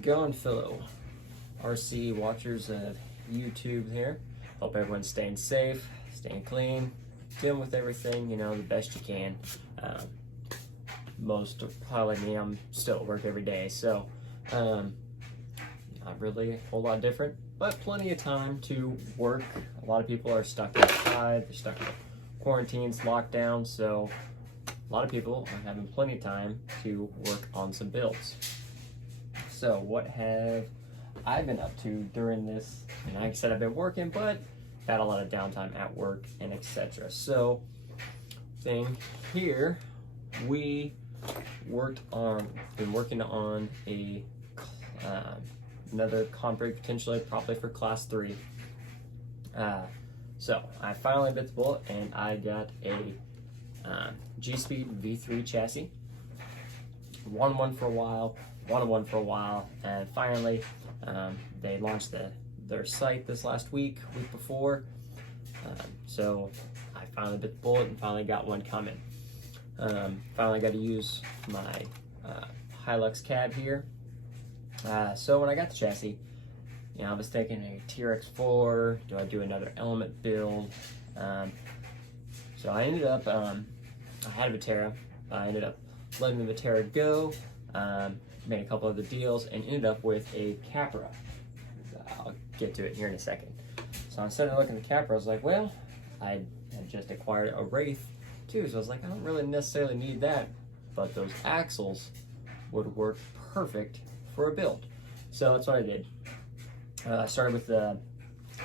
it going, fellow RC watchers of YouTube here? Hope everyone's staying safe, staying clean, dealing with everything, you know, the best you can. Most probably me, I'm still at work every day, so not really a whole lot different, but plenty of time to work. A lot of people are stuck inside, they're stuck in quarantines, lockdown, so a lot of people are having plenty of time to work on some builds. So what have I been up to during this? And like I said, I've been working, but had a lot of downtime at work and etc. So thing here, we been working on a another comp rig, potentially probably for class 3. So I finally bit the bullet and I got a G-Speed V3 chassis. Wanted one for a while, and finally they launched their site this last week before. So I finally bit the bullet and finally got one coming. Finally got to use my Hilux cab here. So when I got the chassis, you know, I was thinking a TRX4, do I do another Element build? So I ended up, I had a Vitara. I ended up letting the Vitara go, made a couple other deals, and ended up with a Capra. I'll get to it here in a second. So instead of looking at the Capra, I was like, well, I had just acquired a Wraith too, so I was like, I don't really necessarily need that, but those axles would work perfect for a build. So that's what I did. I started with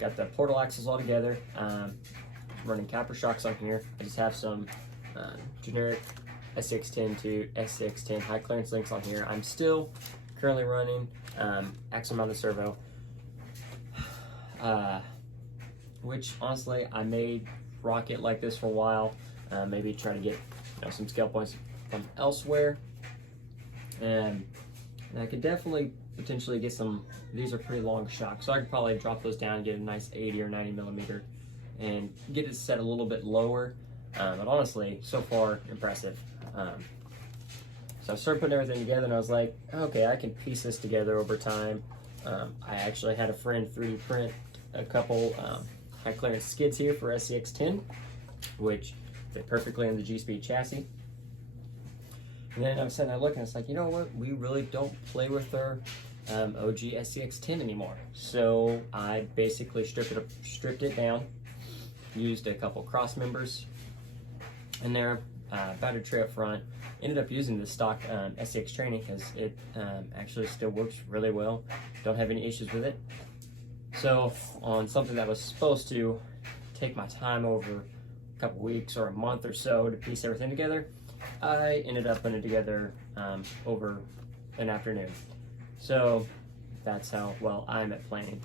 got the portal axles all together, running Capra shocks on here. I just have some generic SX10 to SX10 high clearance links on here. I'm still currently running axle mounted servo, which honestly I may rock it like this for a while. Maybe try to get some scale points from elsewhere, and I could definitely potentially get some. These are pretty long shocks, so I could probably drop those down, get a nice 80 or 90 millimeter, and get it set a little bit lower. But honestly, so far impressive. So I started putting everything together, and I was like, okay, I can piece this together over time. I actually had a friend 3D print a couple high clearance skids here for SCX10, which fit perfectly in the G-Speed chassis. And then I was sitting there looking, it's like, you know what, we really don't play with our OG SCX10 anymore. So I basically stripped it down, used a couple cross members in there, battery tray up front. Ended up using the stock SCX training because it actually still works really well. Don't have any issues with it. So on something that was supposed to take my time over a couple weeks or a month or so to piece everything together, I ended up putting it together over an afternoon. So that's how well I'm at planning.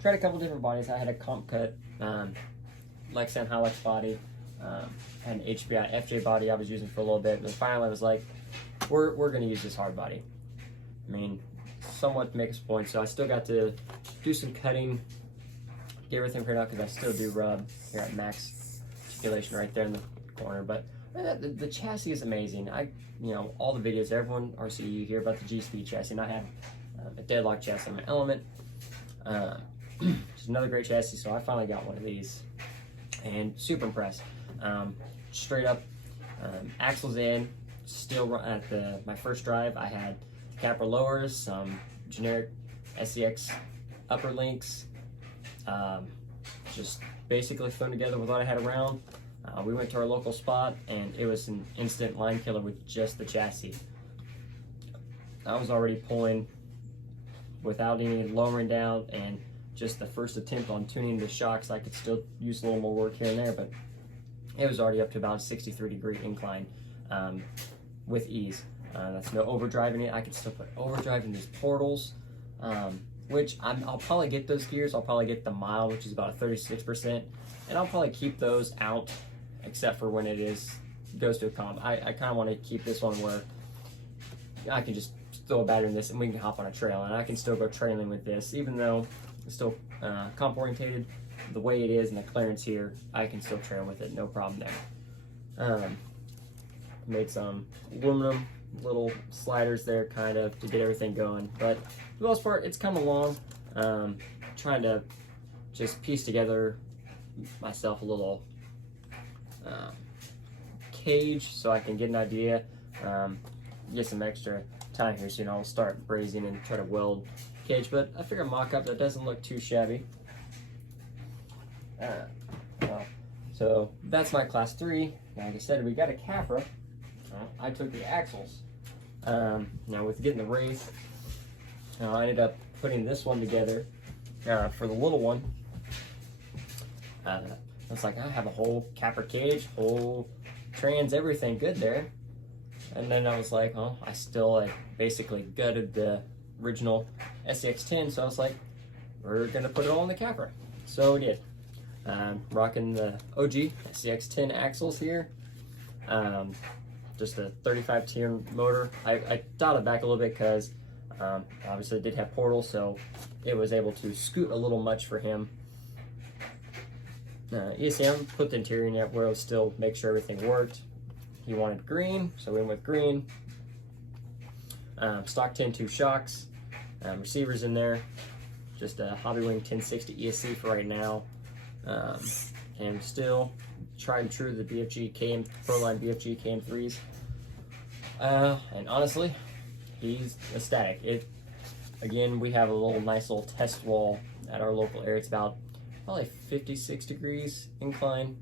Tried a couple different bodies. I had a comp cut Lexan Hilux body, had an HBI FJ body I was using for a little bit, and then finally I was like, we're going to use this hard body. I mean, somewhat to make a point, so I still got to do some cutting, get everything printed out because I still do rub here at max articulation right there in the corner. But the chassis is amazing. All the videos, everyone RC you hear about the G-Speed chassis, and I have a deadlock chassis on my Element. It's another great chassis, so I finally got one of these, and super impressed. Straight up, axles in, still at my first drive, I had Capra lowers, some generic SCX upper links, just basically thrown together with what I had around. We went to our local spot, and it was an instant line killer with just the chassis. I was already pulling without any lowering down, and just the first attempt on tuning the shocks, I could still use a little more work here and there, but it was already up to about a 63-degree incline with ease. That's no overdriving it. I could still put overdrive in these portals, which I'll probably get those gears. I'll probably get the mile, which is about a 36%, and I'll probably keep those out, except for when it goes to a comp. I kind of want to keep this one where I can just throw a battery in this and we can hop on a trail, and I can still go trailing with this, even though it's still comp orientated. The way it is and the clearance here, I can still trail with it, no problem there. Made some aluminum little sliders there kind of to get everything going. But for the most part, it's come along. Trying to just piece together myself a little cage so I can get an idea. Get some extra time here soon. I'll start brazing and try to weld cage, but I figure a mock-up that doesn't look too shabby. So that's my class 3. Like I said, we got a Capra. I took the axles. Now with getting the race, I ended up putting this one together for the little one. It's like I have a whole Capra cage, whole trans, everything good there. And then I was like, oh, I still basically gutted the original SCX10, so I was like, we're gonna put it all in the Capra. So we did. Rocking the OG SCX10 axles here. Just a 35 tier motor. I dialed it back a little bit because obviously it did have portals, so it was able to scoot a little much for him. ECM put the interior in yet where it was still make sure everything worked. He wanted green, so we went with green. Stock 10-2 shocks, receivers in there. Just a Hobbywing 1060 ESC for right now. And still tried and true the BFG KM Proline BFG KM3s. And honestly, he's ecstatic. Again, we have a nice little test wall at our local area. It's about probably 56 degrees incline.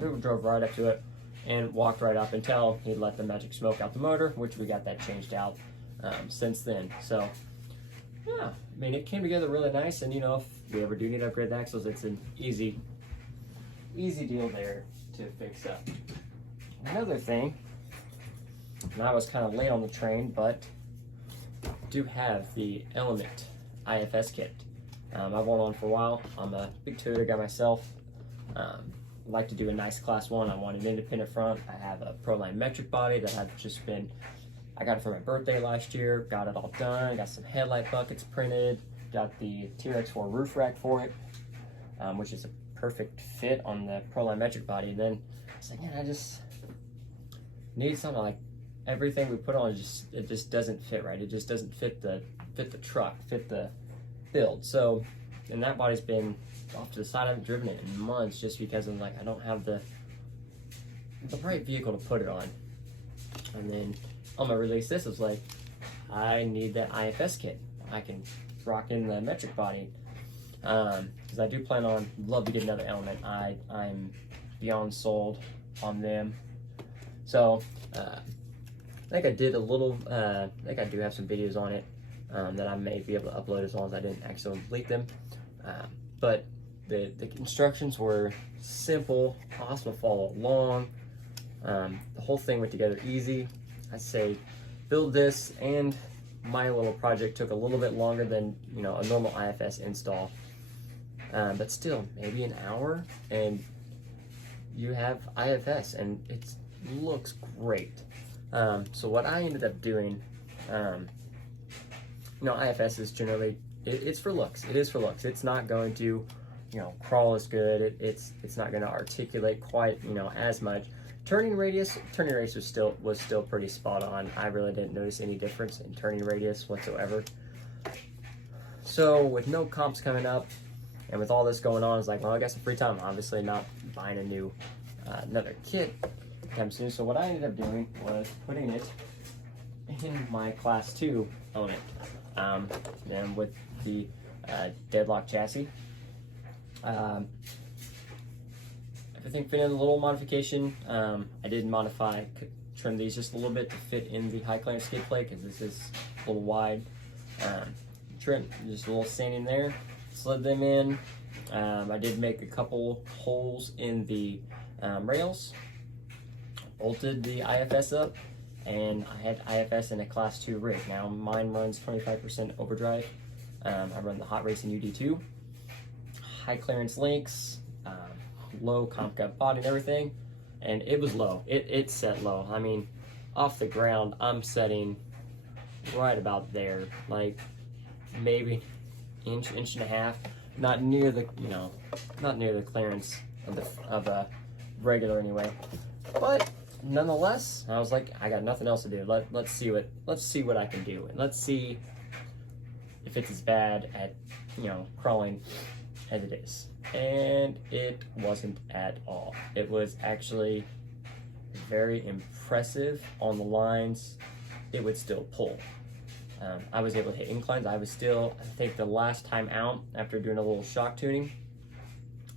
We drove right up to it and walked right up until he let the magic smoke out the motor, which we got that changed out since then. So yeah, I mean, it came together really nice, and if we ever do need to upgrade the axles, it's an easy deal there to fix up. Another thing, and I was kind of late on the train, but do have the Element IFS kit. I've worn on for a while. I'm a big Toyota guy myself. Like to do a nice class 1. I want an independent front. I have a Proline metric body that I've just been, I got it for my birthday last year, got it all done, got some headlight buckets printed, got the TRX4 roof rack for it, which is a perfect fit on the Proline metric body. And then I was like, yeah, I just need something like everything we put on, it just doesn't fit right. It just doesn't fit the truck, fit the build. So, and that body's been off to the side. I haven't driven it in months just because I'm like, I don't have the right vehicle to put it on. And then on my release, this was like, I need that IFS kit. I can rock in the metric body. Because I do plan on, love to get another Element. I'm beyond sold on them. So, I think I did a little, I think I do have some videos on it that I may be able to upload as long as I didn't accidentally delete them. But the instructions were simple, awesome to follow along. The whole thing went together easy. I'd say build this and my little project took a little bit longer than a normal IFS install. But still, maybe an hour and you have IFS and it looks great. So what I ended up doing, IFS is generally, it's for looks. It is for looks. It's not going to, crawl as good. It's not going to articulate quite, as much. Turning radius was still pretty spot on. I really didn't notice any difference in turning radius whatsoever. So with no comps coming up, and with all this going on, it's like, well, I got some free time. Obviously not buying a new, another kit anytime soon. So what I ended up doing was putting it in my class 2 Element. And with the deadlock chassis. Everything fit in a little modification. I did trim these just a little bit to fit in the high clearance skid plate because this is a little wide. Trim, just a little sanding there. Slid them in. I did make a couple holes in the rails. Bolted the IFS up. And I had IFS in a class 2 rig. Now mine runs 25% overdrive. I run the Hot Racing UD2. High clearance links, low comp gut body and everything. And it was low. It set low. I mean, off the ground, I'm setting right about there. Like maybe inch and a half. Not near the, not near the clearance of a regular anyway. But nonetheless, I was like, I got nothing else to do. Let's see what I can do, and let's see if it's as bad at, you know, crawling as it is. And it wasn't at all. It was actually very impressive on the lines. It would still pull. I was able to hit inclines. I was still, I think the last time out, after doing a little shock tuning,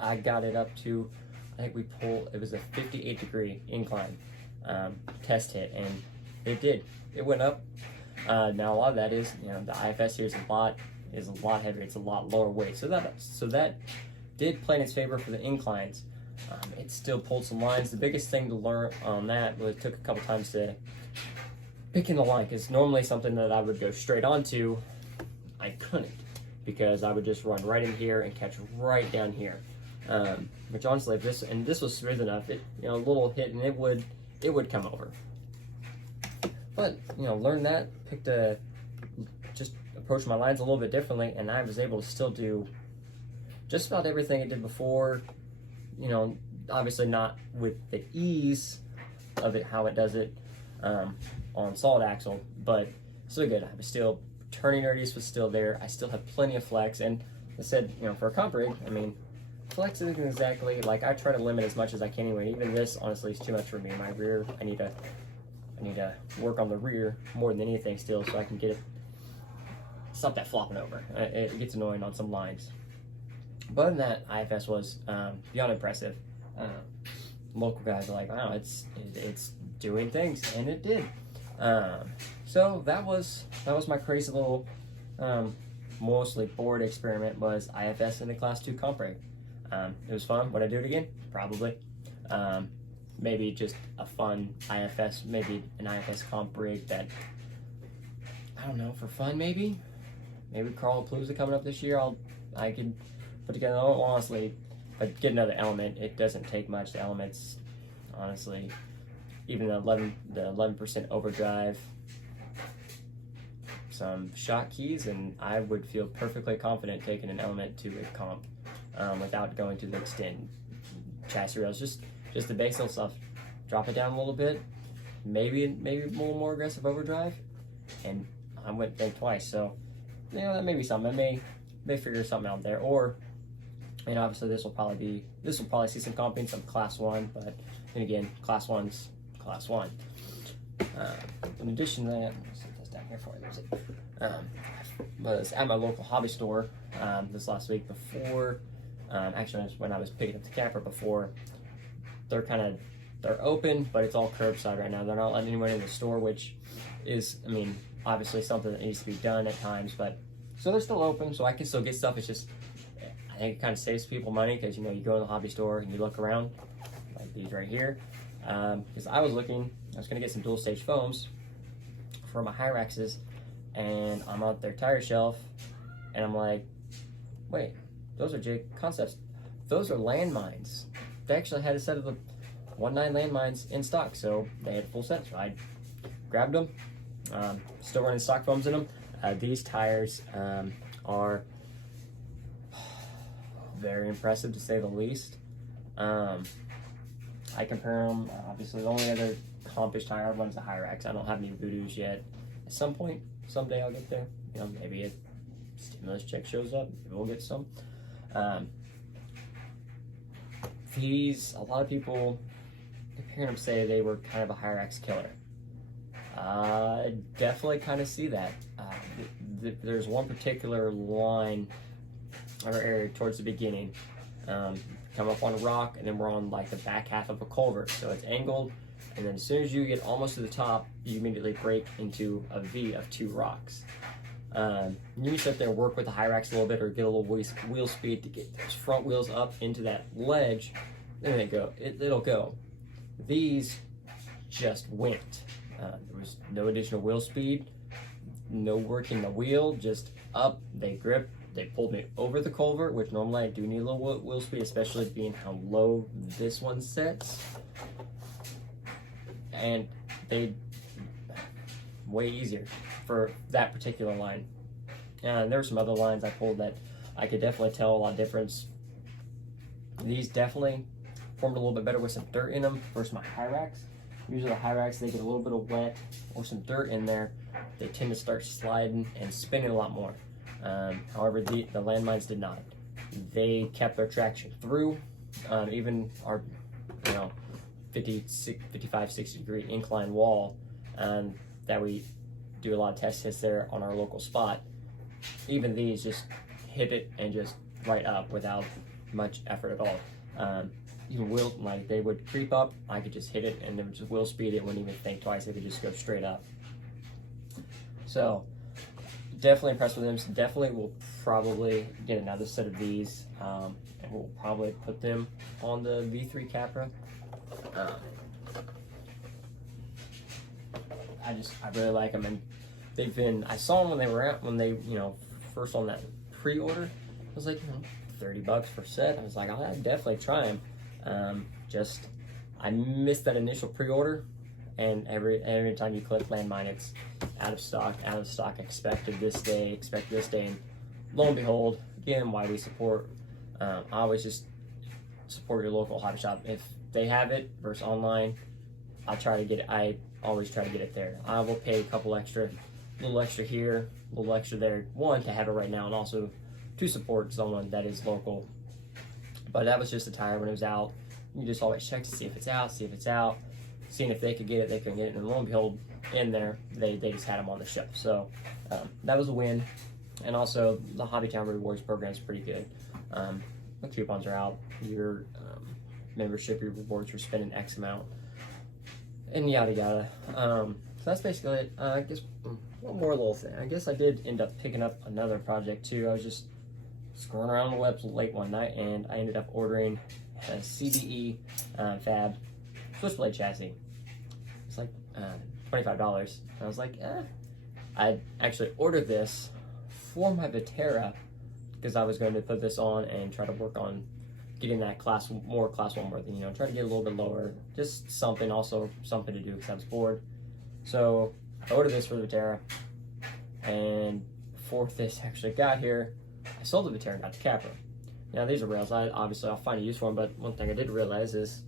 I got it up to, I think it was a 58-degree incline test hit, and it did. It went up. Now a lot of that is, you know, the IFS here is a lot heavier. It's a lot lower weight. So that did play in its favor for the inclines. It still pulled some lines. The biggest thing to learn on that was it took a couple times to pick in the line, because normally something that I would go straight onto, I couldn't, because I would just run right in here and catch right down here. Which honestly, if this was smooth enough, a little hit and it would come over. But learn that, just approach my lines a little bit differently, and I was able to still do just about everything I did before. Obviously not with the ease of it, how it does it on solid axle, but still good. I was still, turning radius was still there. I still have plenty of flex, and I said, for a comp rig, flex isn't exactly, like, I try to limit as much as I can anyway. Even this, honestly, is too much for me. My rear, I need to work on the rear more than anything still, so I can get it, stop that flopping over. It gets annoying on some lines. But other than that, IFS was beyond impressive. Local guys are like, wow, it's doing things, and it did. So that was my crazy little, mostly bored experiment, was IFS in the Class 2 comp rig. It was fun. Would I do it again? Probably. Maybe just a fun IFS, maybe an IFS comp rig that, I don't know, for fun maybe? Maybe Carlapalooza coming up this year, I could put together. Honestly, if I get another Element, it doesn't take much. The Element's, honestly, even the 11% overdrive, some shot keys, and I would feel perfectly confident taking an Element to a comp without going to the extent. Chassis rails, just the basic stuff. Drop it down a little bit, maybe a little more aggressive overdrive, and I wouldn't think twice. So, that may be something. I may figure something out there, or, obviously this will probably see some comping, some Class 1, but then again, Class 1's Class 1. In addition to that, let's set this down here for you. Was at my local hobby store this last week before, actually when I was picking up the Capra before. They're open, but it's all curbside right now. They're not letting anyone in the store, which is, obviously something that needs to be done at times, but so they're still open, so I can still get stuff. It's just, I think it kind of saves people money, because you go to the hobby store and you look around, like these right here, because I was going to get some dual stage foams for my Hyraxes, and I'm on their tire shelf, and I'm like, wait, those are J Concepts, those are landmines. They actually had a set of the 1.9 landmines in stock, so they had full sets. So I grabbed them, still running stock foams in them. These tires are very impressive, to say the least. I compare them, obviously the only other compish tire I've run is the Hyrax. I don't have any Voodoos yet. At some point, someday I'll get there. Maybe a stimulus check shows up, maybe we'll get some. These, a lot of people, hearing them say they were kind of a Hyrax killer. Definitely kind of see that. There's one particular line or area towards the beginning, come up on a rock, and then we're on like the back half of a culvert, so it's angled, and then as soon as you get almost to the top, you immediately break into a V of 2 rocks. You sit there and work with the Hyrax a little bit, or get a little wheel speed to get those front wheels up into that ledge, and then it'll go. These just went. There was no additional wheel speed, no working the wheel, just up. They gripped. They pulled me over the culvert, which normally I do need a little wheel speed, especially being how low this one sets. And they way easier for that particular line. And there were some other lines I pulled that I could definitely tell a lot of difference. These definitely formed a little bit better with some dirt in them versus my Hyrax. Usually the high racks, they get a little bit of wet or some dirt in there, they tend to start sliding and spinning a lot more. However, the landmines did not. They kept their traction through, even our 55, 60 degree incline wall that we do a lot of test hits there on our local spot. Even these just hit it and just right up without much effort at all. Even wheel, like they would creep up, I could just hit it and it would just wheel speed. It wouldn't even think twice, it would just go straight up. So definitely impressed with them. So definitely will probably get another set of these, and we'll probably put them on the V3 Capra. I really like them, and I saw them when they were out, when they, first on that pre-order. I was like, $30 per set. I was like, I'd definitely try them. I missed that initial pre-order, and every time you click landmine, it's out of stock, expected this day, and lo and behold, again, why we support, I always just support your local hobby shop. If they have it versus online, I always try to get it there. I will pay a little extra here, a little extra there, one, to have it right now, and also to support someone that is local. But that was just a tire when it was out. You just always check to see if it's out, seeing if they could get it, they couldn't get it, and lo and behold, in there, they just had them on the shelf. So that was a win. And also, the Hobbytown Rewards program is pretty good. The coupons are out, your membership, your rewards for spending X amount, and yada yada. So that's basically it. I guess one more little thing. I guess I did end up picking up another project too. I was just scrolling around the web late one night, and I ended up ordering a CBE fab switchblade chassis. It's like $25. I was like, I actually ordered this for my Vitera because I was going to put this on and try to work on getting that class 1 worthy, try to get a little bit lower, just something to do because I was bored. So I ordered this for the Vitera, and before this actually got here, I sold the Vitera and got the Capra. Now these are rails, I'll find a use for them, but one thing I did realize is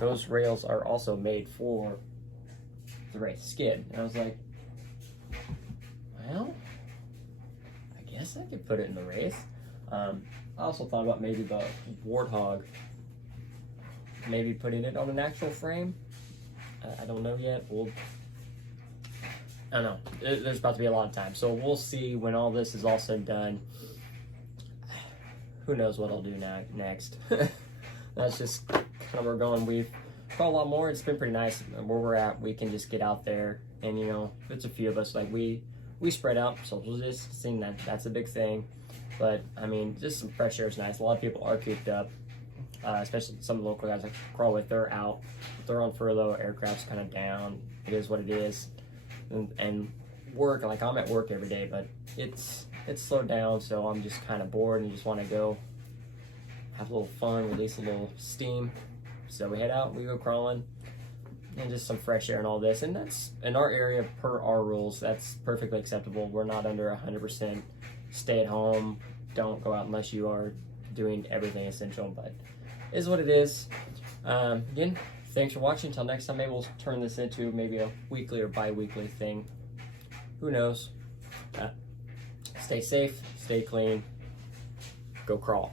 those rails are also made for the race skid. And I was like, well, I guess I could put it in the race. I also thought about maybe the Warthog, maybe putting it on an actual frame. I don't know yet. I don't know. There's about to be a lot of time, so we'll see when all this is all said and done. Who knows what I'll do next. That's just kind of where we're going. We've caught a lot more. It's been pretty nice where we're at. We can just get out there, and it's a few of us. Like we spread out, social distancing. That's a big thing. But I mean, just some fresh air is nice. A lot of people are cooped up, especially some of the local guys I crawl with. They're out. They're on furlough. Aircraft's kind of down. It is what it is. And work, like I'm at work every day, but it's slowed down, so I'm just kind of bored and just want to go have a little fun, release a little steam. So we head out, we go crawling, and just some fresh air and all this. And that's, in our area, per our rules, that's perfectly acceptable. We're not under 100% stay at home, don't go out unless you are doing everything essential, but it is what it is. Again, thanks for watching. Until next time, maybe we'll turn this into maybe a weekly or bi-weekly thing. Who knows? Stay safe, stay clean, go crawl.